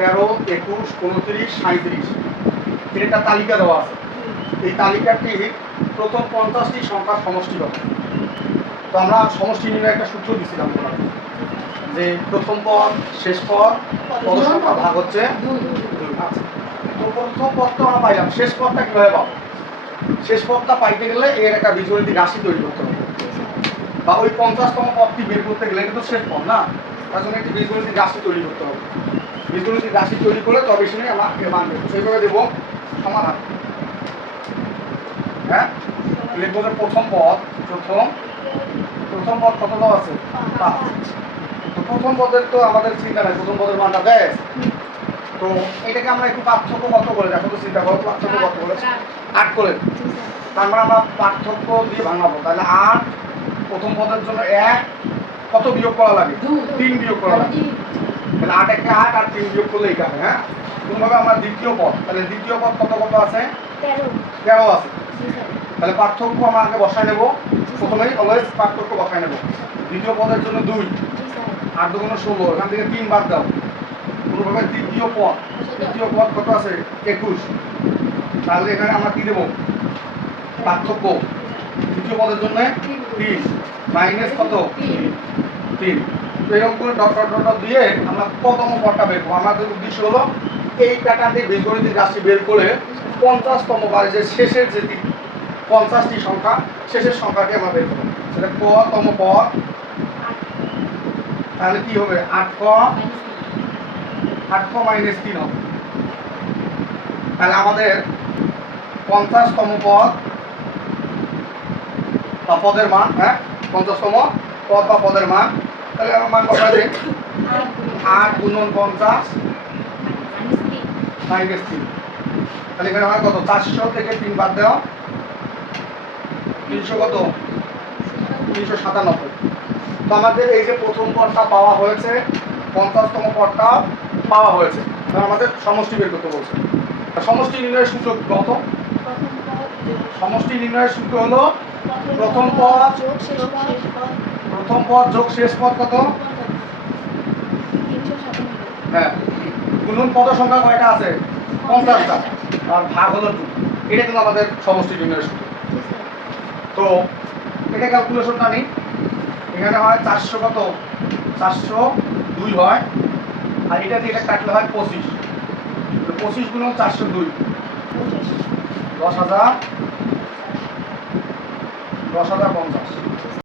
13, 21, 29, 37 এর একটা তালিকা দেওয়া আছে। এই তালিকাটি প্রথম 50টি সংখ্যার সমষ্টি হবে। তো আমরা সমষ্টি নির্ণয়ের একটা সূত্র দিয়েছিলাম তোমাকে, যে প্রথম পদ শেষ পদ পদ সংখ্যা ভাগ হচ্ছে 2। আচ্ছা, তো প্রথম পদটা আমরা পাইলাম, শেষ পদটা কিভাবে পাবো? শেষ পদটা পাইতে গেলে এর একটা বীজগণিতিক রাশি তৈরি করতে হবে, বা ওই 50তম পদটি বের করতে গেলে এটা তো শেষ পদ না, তার জন্য একটি বীজগণিতিক রাশি তৈরি করতে হবে। বীজগণিতিক রাশি তৈরি করে তবে শুনে আমরা এর মান দেবো। সেইভাবে দেবো সমাধান। হ্যাঁ, লিখবো যে প্রথম পদ কত দেওয়া আছে? 5। তো প্রথম পদের তো আমাদের চিন্তা নাই, প্রথম পদের মানটা দেয়। তো এটাকে আমরা একটু পার্থক্য কত করে দেখো তো, চিন্তা করো পার্থক্য কত করে? 8 করে। তার মানে আমরা পার্থক্য দিয়ে ভাঙাবো। তাহলে 8 প্রথম পদের জন্য 1, কত বিয়োগ করা লাগে? 3 বিয়োগ করা লাগে। তাহলে 8 একে 8 আর 3 বিয়োগ করলে এইটা হয়। হ্যাঁ, কোনভাবে আমরা দ্বিতীয় পদ, তাহলে দ্বিতীয় পদ কত আছে? 13 আছে। তাহলে পার্থক্য আমরা আগে বসায় নেব, প্রথমেই অলওয়েজ পার্থক্য বসায় নেব। দ্বিতীয় পদের জন্য 2, 8 দুগুণ 16, এখান থেকে 3 বাদ দাও। কোনোভাবে তৃতীয় পদ কত আছে? 21। তাহলে এখানে আমরা কি দেবো? পার্থক্য তৃতীয় পদের জন্য 3 মাইনাস কত? 3। তো এরকম করে ডট ডট ডট দিয়ে আমরা কতম পদটা বের করবো। আমাদের উদ্দেশ্য হলো এই প্যাটার্ন দিয়ে বীজগণিতিক রাশি বের করে 50তম বারে যে শেষের যে 50টি সংখ্যা, শেষের সংখ্যাটি আমরা বের করবো। সেটা কতম পদ? তাহলে কি হবে? 8 ক মাইনাস 3 হবে। তাহলে আমাদের 50তম পদ বা পদের মান, হ্যাঁ 50তম পদ বা পদের মান, তাহলে আমার মান কত আছে? 8 গুণন 50 মাইনাস 3। তাহলে এখানে হয় কত? 400 থেকে 3 বাদ দেওয়া 300 কত? 397। তো আমাদের এই যে প্রথম পদটা পাওয়া হয়েছে, 50তম পদটা পাওয়া হয়েছে, তাহলে আমাদের সমষ্টি বের করতে বলছে। সমষ্টি নির্ণয়ের সূত্র কত? সমষ্টি নির্ণয়ের সূত্র হলো প্রথম পদ যোগ শেষ পদ কত? হ্যাঁ, গুণন পদ সংখ্যা কয়টা আছে? 50টা, আর ভাগ হলো 2। এটা কিন্তু আমাদের সমষ্টি নির্ণয়ের সূত্র। তো এটা ক্যালকুলেশনটা নেই। এখানে হয় 400 কত? 402 হয়, আর এটা দিয়ে এটা কাটলে হয় 25। 25 গুণন 402 10,050।